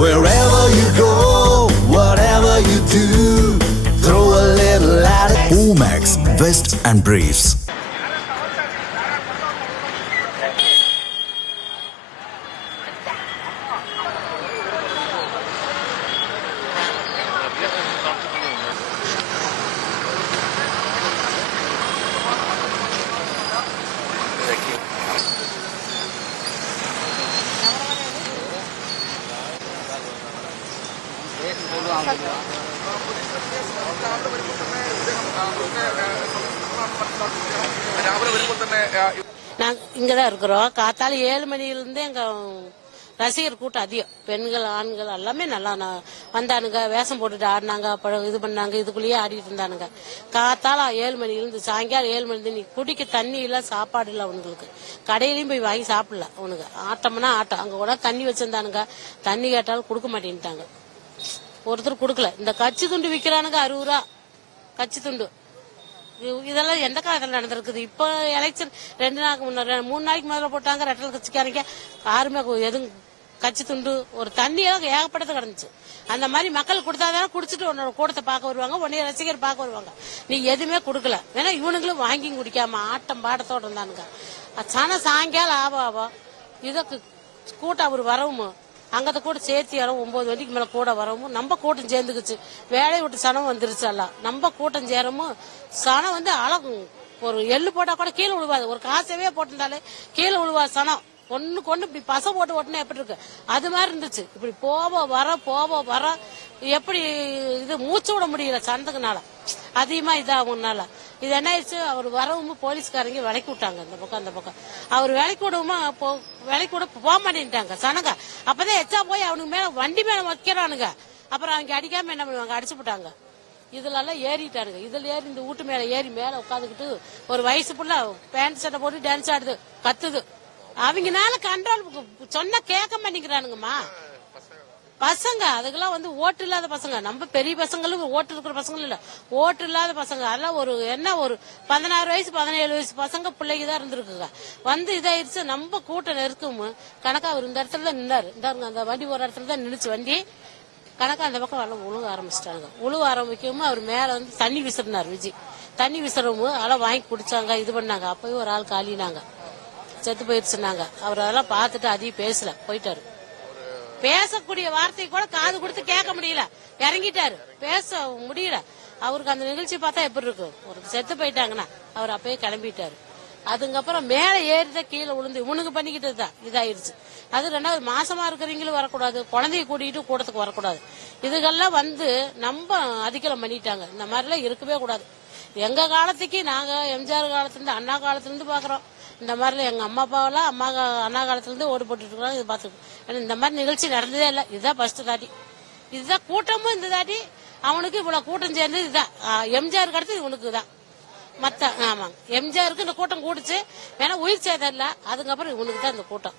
Wherever you go, whatever you do, throw a little at it. Omax, Vest and Briefs. நாங்கள் இங்கே தான் இருக்கிறோம். காத்தால 7 மணிலேருந்து எங்கள் ரசிகர் கூட்டம் அதிகம். பெண்கள் ஆண்கள் எல்லாமே நல்லா வந்தானுங்க, வேஷம் போட்டுட்டு ஆடினாங்க, இது பண்ணாங்க, இதுக்குள்ளேயே ஆடிட்டு இருந்தானுங்க. காத்தால 7 மணிலேருந்து சாயங்காலம் 7 மணிலேருந்து நீ குடிக்க தண்ணி இல்லை, சாப்பாடு இல்லை அவனுங்களுக்கு. கடையிலையும் போய் வாங்கி சாப்பிடல அவனுக்கு. ஆட்டம்னா ஆட்டம். அங்கே கூட தண்ணி வச்சிருந்தானுங்க, தண்ணி கேட்டாலும் கொடுக்க மாட்டேன்ட்டாங்க. ஒருத்தர் கொடுக்கல. இந்த கச்சி துண்டு விற்கிறானுங்க 60 ரூபா கச்சி துண்டு. இதெல்லாம் எந்த காலத்தில் நடந்திருக்குது? இப்போ எலெக்ஷன் 2 நாளைக்கு முன்னாடி 3 நாளைக்கு முதல்ல போட்டாங்க. ரெட்டல் கட்சிக்காரங்க யாருமே எதுவும் கட்சி துண்டு ஒரு தண்ணியெல்லாம் ஏகப்பட்டது கிடந்துச்சு. அந்த மாதிரி மக்கள் கொடுத்தாதானே குடிச்சிட்டு உன்னோட கூடத்தை பார்க்க வருவாங்க, உன்னைய ரசிகர் பார்க்க வருவாங்க. நீ எதுவுமே கொடுக்கல. ஏன்னா இவனுங்களும் வாங்கி குடிக்காம ஆட்டம் பாடத்தோட இருந்தானுங்க. சாயங்காலம் ஆவா இதற்கு கூட்டம் அவர் வரவும் அங்கத்தை கூட சேர்த்து யாரும் 9 மணிக்கு மேல கூட வரவும் நம்ம கூட்டம் சேர்ந்துக்குச்சு. வேலையை விட்டு சனம் வந்துருச்சு. எல்லாம் நம்ம கூட்டம் சேரவும் சனம் வந்து அழகும். ஒரு எள்ளு போட்டா கூட கீழே விழுவாது. ஒரு காசவே போட்டிருந்தாலே கீழே விழுவாது சனம். ஒண்ணுக்கு ஒண்ணு இப்படி பச போட்டு ஓட்டுனா எப்படி இருக்கு அது மாதிரி இருந்துச்சு. இப்படி போவ வர எப்படி இது மூச்சு விட முடியல சந்தக்குனால அதிகமா இதாகும்னால. இது என்ன ஆயிடுச்சு, அவர் வரவும் போலீஸ்காரங்க விலைக்கு விட்டாங்க இந்த பக்கம் அந்த பக்கம். அவர் விலைக்கு விட போக மாட்டேன்ட்டாங்க சனங்க. அப்பதான் எச்சா போய் அவனுக்கு மேல வண்டி மேல வைக்கிறானுங்க. அப்புறம் அவங்க அடிக்காம என்ன பண்ணுவாங்க, அடிச்சு போட்டாங்க. இதுல எல்லாம் ஏறிட்டானுங்க. இதுல ஏறி இந்த வீட்டு மேல ஏறி மேல உட்காந்துக்கிட்டு ஒரு வயசு புள்ள பேண்ட் சட்டை போட்டு டான்ஸ் ஆடுது, கத்துது. அவங்கனால கண்ட்ரோல் சொன்னா கேட்க மாட்டேங்கிறானுங்கம்மா பசங்க. அதுக்கெல்லாம் வந்து ஓட்டு இல்லாத பசங்க. நம்ம பெரிய பசங்களும் ஓட்டு இருக்கிற பசங்களும் இல்ல, ஓட்டு இல்லாத பசங்க. அதெல்லாம் ஒரு 16 வயசு 17 வயசு பசங்க பிள்ளைங்க தான் இருந்திருக்குங்க. வந்து இதாயிருச்சு. நம்ம கூட்டம் நெருக்கும் கணக்கா அவர் இந்த இடத்துல தான் நின்னாரு. இந்த அந்த வண்டி ஒரு இடத்துல தான் நின்றுச்சு வண்டி. கணக்கா அந்த பக்கம் எல்லாம் உழுக ஆரம்பிச்சிட்டாங்க. உழுவ ஆரம்பிக்கவும் அவர் மேல வந்து தண்ணி விசிறினார் விஜய். தண்ணி விசிறவும் அதெல்லாம் வாங்கி குடிச்சாங்க, இது பண்ணாங்க. அப்பயும் ஒரு ஆள் காலினாங்க, செத்து போயிருச்சுனாங்க. அவர் அதெல்லாம் பார்த்துட்டு அதிகம் பேசல, போயிட்டாரு. பேசக்கூடிய வார்த்தை கூட காது கொடுத்து கேட்க முடியல, இறங்கிட்டாரு. பேச முடியல அவருக்கு. அந்த நிகழ்ச்சி பார்த்தா எப்படி இருக்கு, ஒரு செத்து போயிட்டாங்கன்னா அவர் அப்பயே கிளம்பிட்டாரு. அதுக்கப்புறம் மேல ஏறிதான் கீழே விழுந்து இவனுக்கு பண்ணிக்கிட்டு தான் இதாயிருச்சு. அது 2வது மாசமா இருக்கிறவங்களும் வரக்கூடாது, குழந்தைய கூட்டிகிட்டு கூட்டத்துக்கு வரக்கூடாது. இதுகெல்லாம் வந்து நம்ம அதிகலம் பண்ணிட்டாங்க. இந்த மாதிரிலாம் இருக்கவே கூடாது. எங்க காலத்துக்கு நாங்க எம்ஜிஆர் காலத்துல இருந்து அண்ணா காலத்துல இருந்து பாக்குறோம். இந்த மாதிரி எங்க அம்மா அப்பாவெல்லாம் அண்ணா காலத்துல இருந்து ஓடு போட்டு இருக்காங்க. இது பாத்துக்கோ, இந்த மாதிரி நிகழ்ச்சி நடந்ததே இல்லை. இதுதான் ஃபர்ஸ்ட் தாட்டி. இதுதான் கூட்டமும் இந்த தாட்டி. அவனுக்கு இவ்வளவு கூட்டம் சேர்ந்தது இதுதான். எம்ஜிஆருக்கு அடுத்து இவனுக்கு தான் மத்த. ஆமாங்க, எம்ஜிஆருக்கு இந்த கூட்டம் கூடுச்சு. ஏன்னா உயிர் சேதம் இல்ல. அதுக்கப்புறம் இவனுக்கு தான் இந்த கூட்டம்.